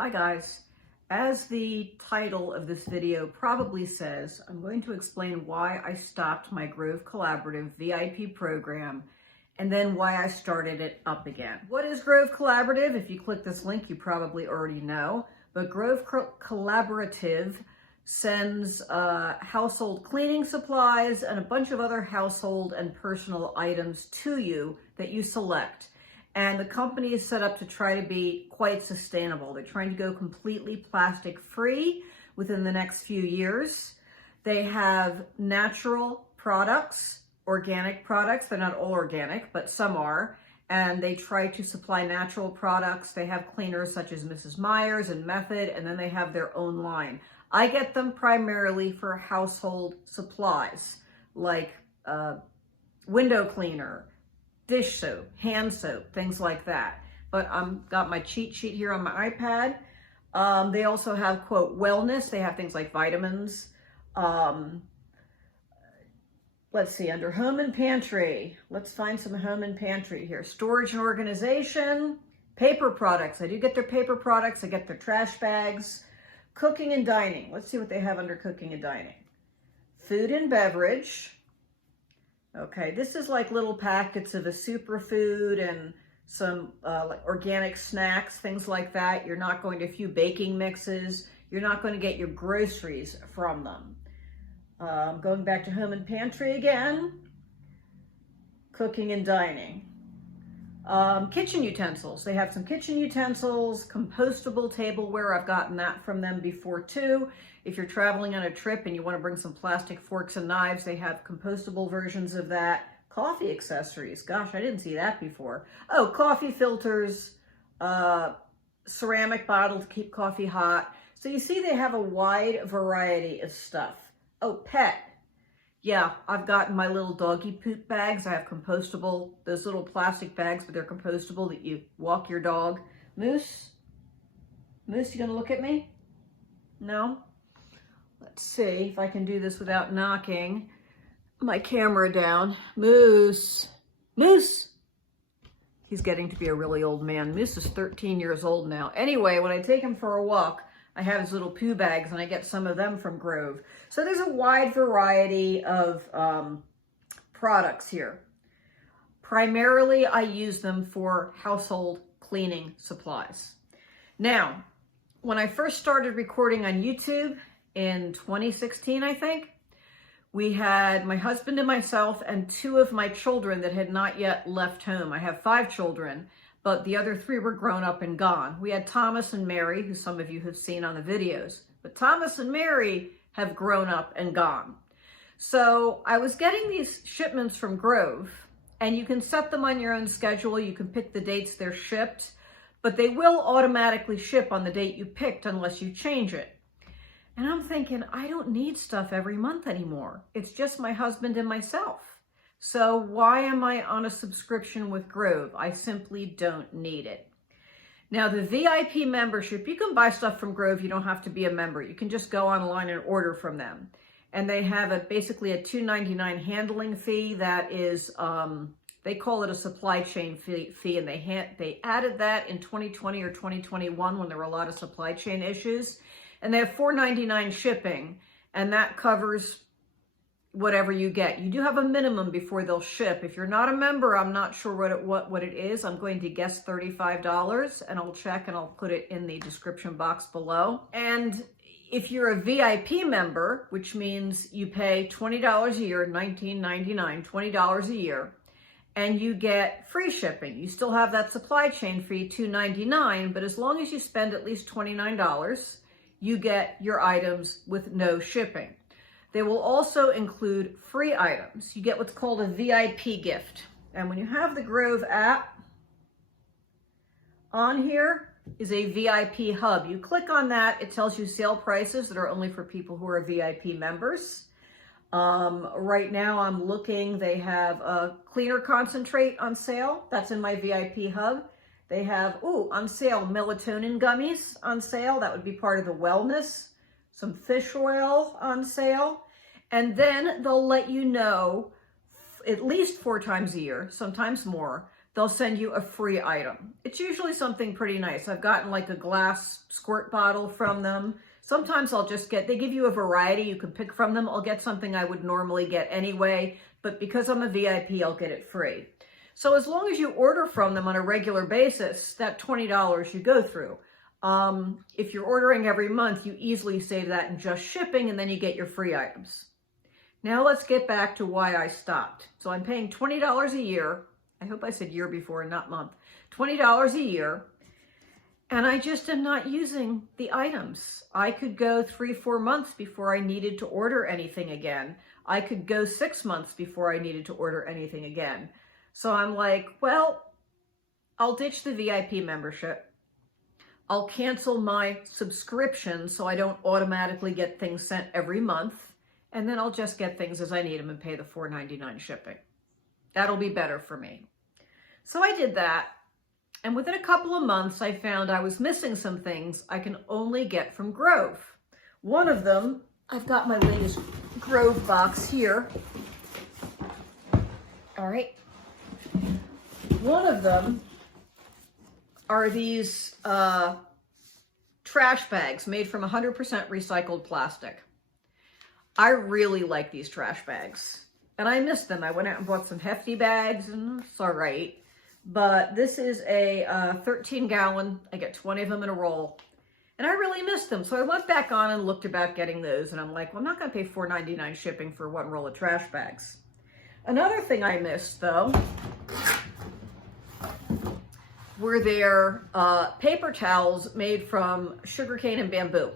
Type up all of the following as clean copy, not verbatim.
Hi guys, as the title of this video probably says, I'm going to explain why I stopped my Grove Collaborative VIP program and then why I started it up again. What is Grove Collaborative? If you click this link, you probably already know, but Grove Collaborative sends household cleaning supplies and a bunch of other household and personal items to you that you select. And the company is set up to try to be quite sustainable. They're trying to go completely plastic free within the next few years. They have natural products, organic products. They're not all organic, but some are. And they try to supply natural products. They have cleaners such as Mrs. Meyer's and Method, and then they have their own line. I get them primarily for household supplies like window cleaner, dish soap, hand soap, things like that. But got my cheat sheet here on my iPad. They also have, quote, wellness. They have things like vitamins. Let's see, under home and pantry, let's find some home and pantry here. Storage and organization, paper products. I do get their paper products. I get their trash bags. Cooking and dining. Let's see what they have under cooking and dining. Food and beverage. Okay, this is like little packets of a superfood and some like organic snacks, things like that. You're not going to, a few baking mixes. You're not going to get your groceries from them. Going back to home and pantry again. Cooking and dining. Kitchen utensils. They have some kitchen utensils, compostable tableware. I've gotten that from them before too. If you're traveling on a trip and you want to bring some plastic forks and knives, they have compostable versions of that. Coffee accessories. Gosh, I didn't see that before. Oh, coffee filters, ceramic bottle to keep coffee hot. So you see they have a wide variety of stuff. Oh, pet. Yeah, I've gotten my little doggy poop bags. I have compostable, those little plastic bags, but they're compostable that you walk your dog. Moose? Moose, you gonna look at me? No? Let's see if I can do this without knocking my camera down. Moose. Moose! He's getting to be a really old man. Moose is 13 years old now. Anyway, when I take him for a walk, I have his little poo bags, and I get some of them from Grove. So there's a wide variety of products here. Primarily, I use them for household cleaning supplies. Now, when I first started recording on YouTube in 2016, I think, we had my husband and myself and two of my children that had not yet left home. I have 5 children, but the other 3 were grown up and gone. We had Thomas and Mary, who some of you have seen on the videos, but Thomas and Mary have grown up and gone. So I was getting these shipments from Grove, and you can set them on your own schedule. You can pick the dates they're shipped, but they will automatically ship on the date you picked unless you change it. And I'm thinking, I don't need stuff every month anymore. It's just my husband and myself. So why am I on a subscription with Grove? I simply don't need it. Now, the VIP membership, you can buy stuff from Grove. You don't have to be a member. You can just go online and order from them. And they have basically a $2.99 handling fee that is, they call it a supply chain fee, and they added that in 2020 or 2021 when there were a lot of supply chain issues. And they have $4.99 shipping, and that covers whatever you get. You do have a minimum before they'll ship. If you're not a member, I'm not sure what it is. I'm going to guess $35, and I'll check and I'll put it in the description box below. And if you're a VIP member, which means you pay $20 a year, $19.99, $20 a year, and you get free shipping. You still have that supply chain fee, $2.99, but as long as you spend at least $29, you get your items with no shipping. They will also include free items. You get what's called a VIP gift. And when you have the Grove app, on here is a VIP hub. You click on that, it tells you sale prices that are only for people who are VIP members. Right now I'm looking, they have a cleaner concentrate on sale. That's in my VIP hub. They have, on sale, melatonin gummies on sale. That would be part of the wellness. Some fish oil on sale. And then they'll let you know at least 4 times a year, sometimes more, they'll send you a free item. It's usually something pretty nice. I've gotten like a glass squirt bottle from them. Sometimes I'll just get, they give you a variety you can pick from them. I'll get something I would normally get anyway, but because I'm a VIP, I'll get it free. So as long as you order from them on a regular basis, that $20 you go through. If you're ordering every month, you easily save that in just shipping, and then you get your free items. Now let's get back to why I stopped. So I'm paying $20 a year. I hope I said year before, not month. $20 a year. And I just am not using the items. I could go 3-4 months before I needed to order anything again. I could go 6 months before I needed to order anything again. So I'm like, well, I'll ditch the VIP membership. I'll cancel my subscription so I don't automatically get things sent every month. And then I'll just get things as I need them and pay the $4.99 shipping. That'll be better for me. So I did that. And within a couple of months, I found I was missing some things I can only get from Grove. One of them, I've got my latest Grove box here. All right. One of them are these trash bags made from 100% recycled plastic. I really like these trash bags, and I missed them. I went out and bought some hefty bags, and it's all right. But this is a 13-gallon. I get 20 of them in a roll, and I really missed them. So I went back on and looked about getting those, and I'm like, well, I'm not going to pay $4.99 shipping for one roll of trash bags. Another thing I missed, though, were their paper towels made from sugarcane and bamboo.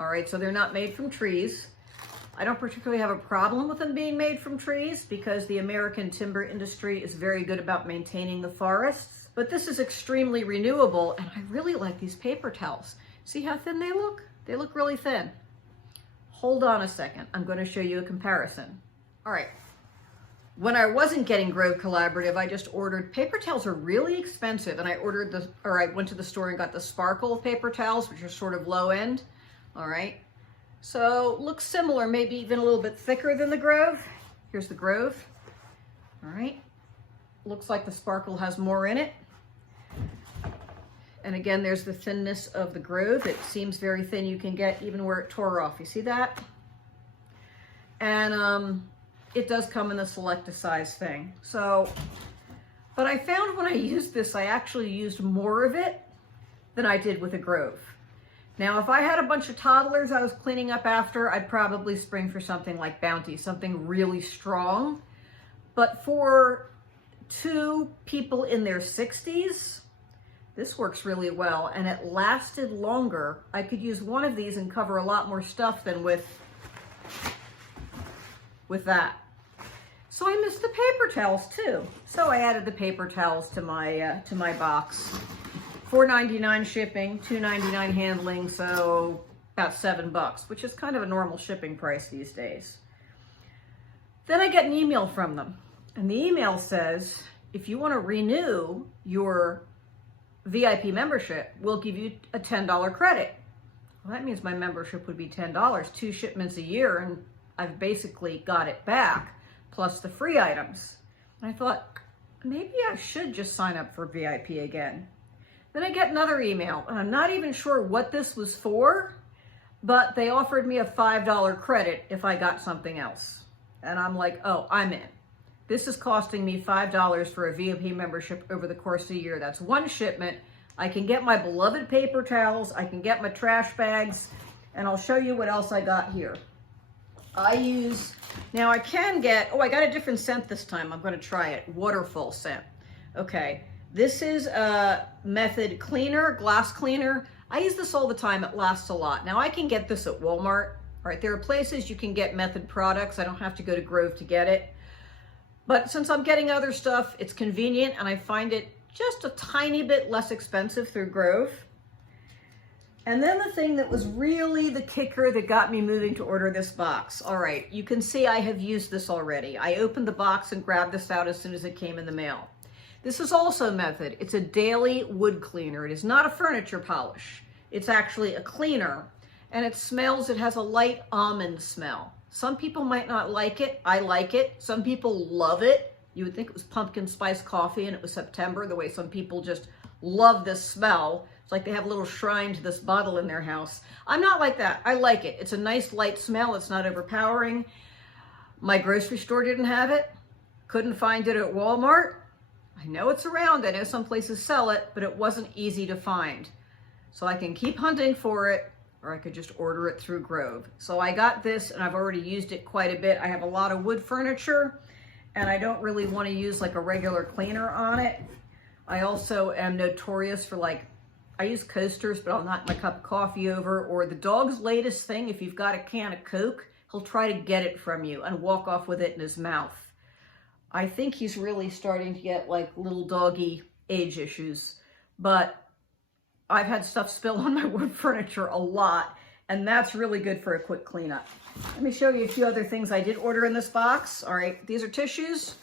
All right, so they're not made from trees. I don't particularly have a problem with them being made from trees because the American timber industry is very good about maintaining the forests. But this is extremely renewable, and I really like these paper towels. See how thin they look? They look really thin. Hold on a second. I'm going to show you a comparison. All right. When I wasn't getting Grove Collaborative, I just ordered, paper towels are really expensive, and I went to the store and got the Sparkle paper towels, which are sort of low end. All right. So looks similar, maybe even a little bit thicker than the Grove. Here's the Grove. All right. Looks like the Sparkle has more in it. And again, there's the thinness of the Grove. It seems very thin. You can get even where it tore off. You see that? And it does come in the select a size thing. So, but I found when I used this, I actually used more of it than I did with a Grove. Now, if I had a bunch of toddlers I was cleaning up after, I'd probably spring for something like Bounty, something really strong. But for 2 people in their 60s, this works really well, and it lasted longer. I could use one of these and cover a lot more stuff than with that. So I missed the paper towels too. So I added the paper towels to my box. $4.99 shipping, $2.99 handling, so about $7, which is kind of a normal shipping price these days. Then I get an email from them, and the email says, if you want to renew your VIP membership, we'll give you a $10 credit. Well, that means my membership would be $10, 2 shipments a year, and I've basically got it back, plus the free items. And I thought, maybe I should just sign up for VIP again. Then I get another email, and I'm not even sure what this was for, but they offered me a $5 credit if I got something else. And I'm like, oh, I'm in. This is costing me $5 for a VIP membership over the course of a year. That's 1 shipment. I can get my beloved paper towels, I can get my trash bags, and I'll show you what else I got here. Now I can get, I got a different scent this time. I'm going to try it. Waterfall scent. Okay. This is a Method cleaner, glass cleaner. I use this all the time. It lasts a lot. Now I can get this at Walmart. All right, there are places you can get Method products. I don't have to go to Grove to get it. But since I'm getting other stuff, it's convenient, and I find it just a tiny bit less expensive through Grove. And then the thing that was really the kicker that got me moving to order this box. All right, you can see I have used this already. I opened the box and grabbed this out as soon as it came in the mail. This is also Method. It's a daily wood cleaner. It is not a furniture polish. It's actually a cleaner, and it has a light almond smell. Some people might not like it. I like it. Some people love it. You would think it was pumpkin spice coffee and it was September, the way some people just love this smell. It's like they have a little shrine to this bottle in their house. I'm not like that. I like it. It's a nice light smell. It's not overpowering. My grocery store didn't have it. Couldn't find it at Walmart. I know it's around. I know some places sell it, but it wasn't easy to find. So I can keep hunting for it, or I could just order it through Grove. So I got this and I've already used it quite a bit. I have a lot of wood furniture and I don't really want to use like a regular cleaner on it. I also am notorious for I use coasters, but I'll knock my cup of coffee over, or the dog's latest thing, if you've got a can of Coke, he'll try to get it from you and walk off with it in his mouth. I think he's really starting to get like little doggy age issues, but I've had stuff spill on my wood furniture a lot, and that's really good for a quick cleanup. Let me show you a few other things I did order in this box. All right, these are tissues.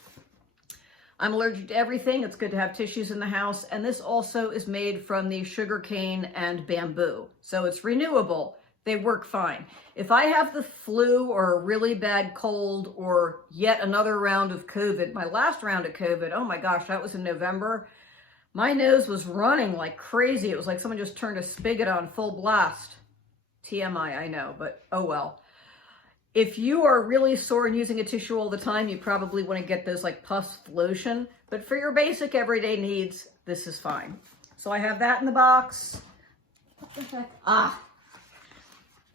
I'm allergic to everything. It's good to have tissues in the house. And this also is made from the sugarcane and bamboo. So it's renewable. They work fine. If I have the flu or a really bad cold or yet another round of COVID, my last round of COVID, oh my gosh, that was in November. My nose was running like crazy. It was like someone just turned a spigot on full blast. TMI, I know, but oh well. If you are really sore and using a tissue all the time, you probably want to get those like Puffs lotion. But for your basic everyday needs, this is fine. So I have that in the box. What the heck?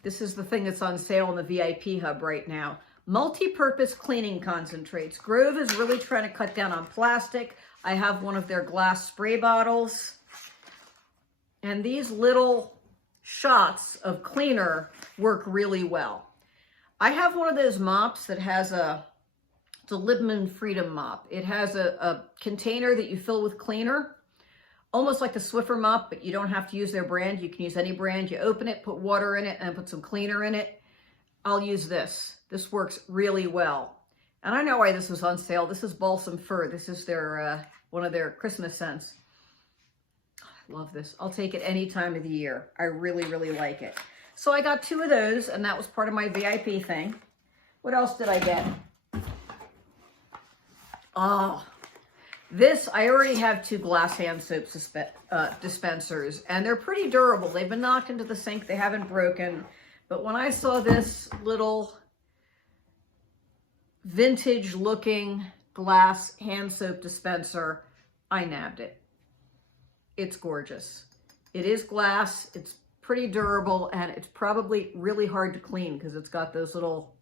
This is the thing that's on sale in the VIP Hub right now. Multi-purpose cleaning concentrates. Grove is really trying to cut down on plastic. I have one of their glass spray bottles. And these little shots of cleaner work really well. I have one of those mops that has it's a Libman Freedom mop. It has a container that you fill with cleaner, almost like the Swiffer mop, but you don't have to use their brand. You can use any brand. You open it, put water in it, and put some cleaner in it. I'll use this. This works really well. And I know why this was on sale. This is Balsam Fir. This is their one of their Christmas scents. I love this. I'll take it any time of the year. I really, really like it. So I got 2 of those, and that was part of my VIP thing. What else did I get? This, I already have 2 glass hand soap dispensers, and they're pretty durable. They've been knocked into the sink. They haven't broken. But when I saw this little vintage-looking glass hand soap dispenser, I nabbed it. It's gorgeous. It is glass. It's pretty durable, and it's probably really hard to clean because it's got those little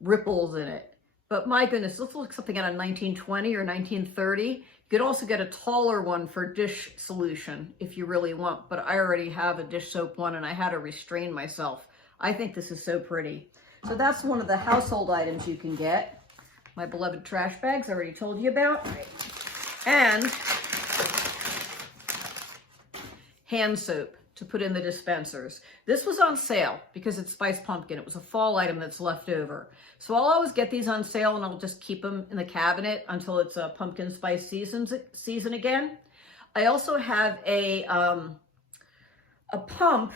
ripples in it. But my goodness, this looks like something out of 1920 or 1930. You could also get a taller one for dish solution if you really want, but I already have a dish soap one and I had to restrain myself. I think this is so pretty. So that's one of the household items you can get. My beloved trash bags I already told you about. And hand soap to put in the dispensers. This was on sale because it's spiced pumpkin. It was a fall item that's left over. So I'll always get these on sale and I'll just keep them in the cabinet until it's a pumpkin spice season again. I also have a pump.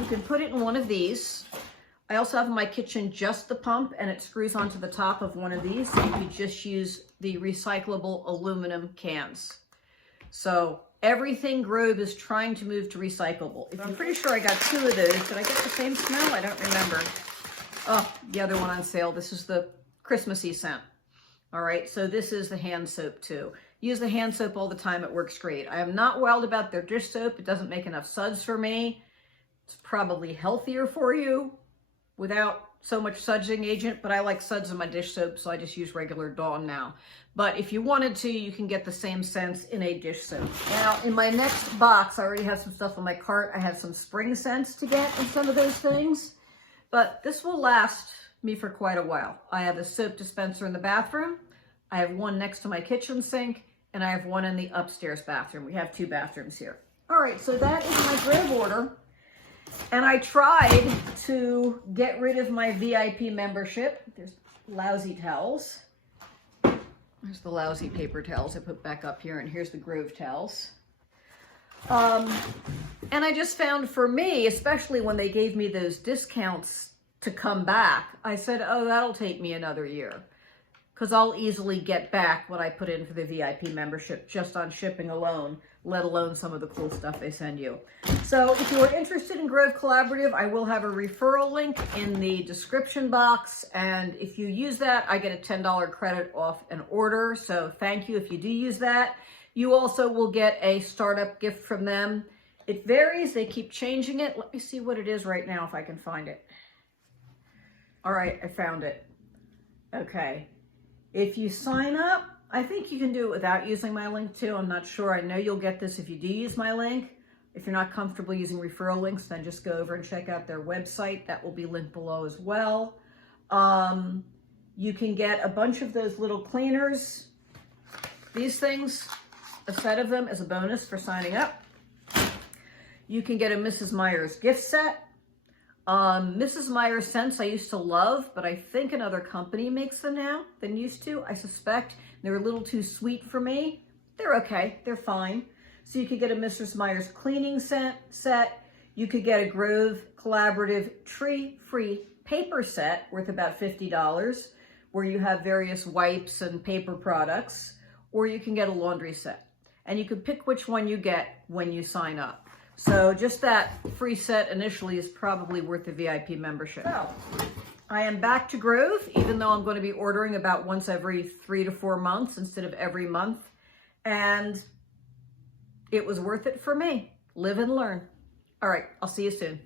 You can put it in one of these. I also have in my kitchen just the pump, and it screws onto the top of one of these. So you can just use the recyclable aluminum cans. So everything Grove is trying to move to recyclable. I'm pretty sure I got 2 of those. Did I get the same smell? I don't remember. Oh, the other one on sale. This is the Christmassy scent. All right, so this is the hand soap too. Use the hand soap all the time. It works great. I am not wild about their dish soap. It doesn't make enough suds for me. It's probably healthier for you without so much sudsing agent, but I like suds in my dish soap, so I just use regular Dawn now. But if you wanted to, you can get the same scents in a dish soap. Now, in my next box, I already have some stuff on my cart. I have some spring scents to get and some of those things, but this will last me for quite a while. I have a soap dispenser in the bathroom. I have one next to my kitchen sink, and I have one in the upstairs bathroom. We have 2 bathrooms here. All right, so that is my Grove order. And I tried to get rid of my VIP membership. There's lousy towels. There's the lousy paper towels I put back up here, and here's the Grove towels. And I just found for me, especially when they gave me those discounts to come back, I said, oh, that'll take me another year. because I'll easily get back what I put in for the VIP membership just on shipping alone, let alone some of the cool stuff they send you. So if you are interested in Grove Collaborative, I will have a referral link in the description box. And if you use that, I get a $10 credit off an order. So thank you if you do use that. You also will get a startup gift from them. It varies. They keep changing it. Let me see what it is right now if I can find it. All right, I found it. Okay. If you sign up, I think you can do it without using my link too. I'm not sure. I know you'll get this if you do use my link. If you're not comfortable using referral links, then just go over and check out their website. That will be linked below as well. You can get a bunch of those little cleaners. These things, a set of them as a bonus for signing up. You can get a Mrs. Meyer's gift set. Mrs. Meyer's scents I used to love, but I think another company makes them now than used to, I suspect. They're a little too sweet for me. They're okay, they're fine. So you could get a Mrs. Meyer's cleaning set. You could get a Grove Collaborative tree-free paper set worth about $50, where you have various wipes and paper products, or you can get a laundry set. And you can pick which one you get when you sign up. So just that free set initially is probably worth the VIP membership. So I am back to Grove, even though I'm going to be ordering about once every 3 to 4 months instead of every month. And it was worth it for me. Live and learn. All right, I'll see you soon.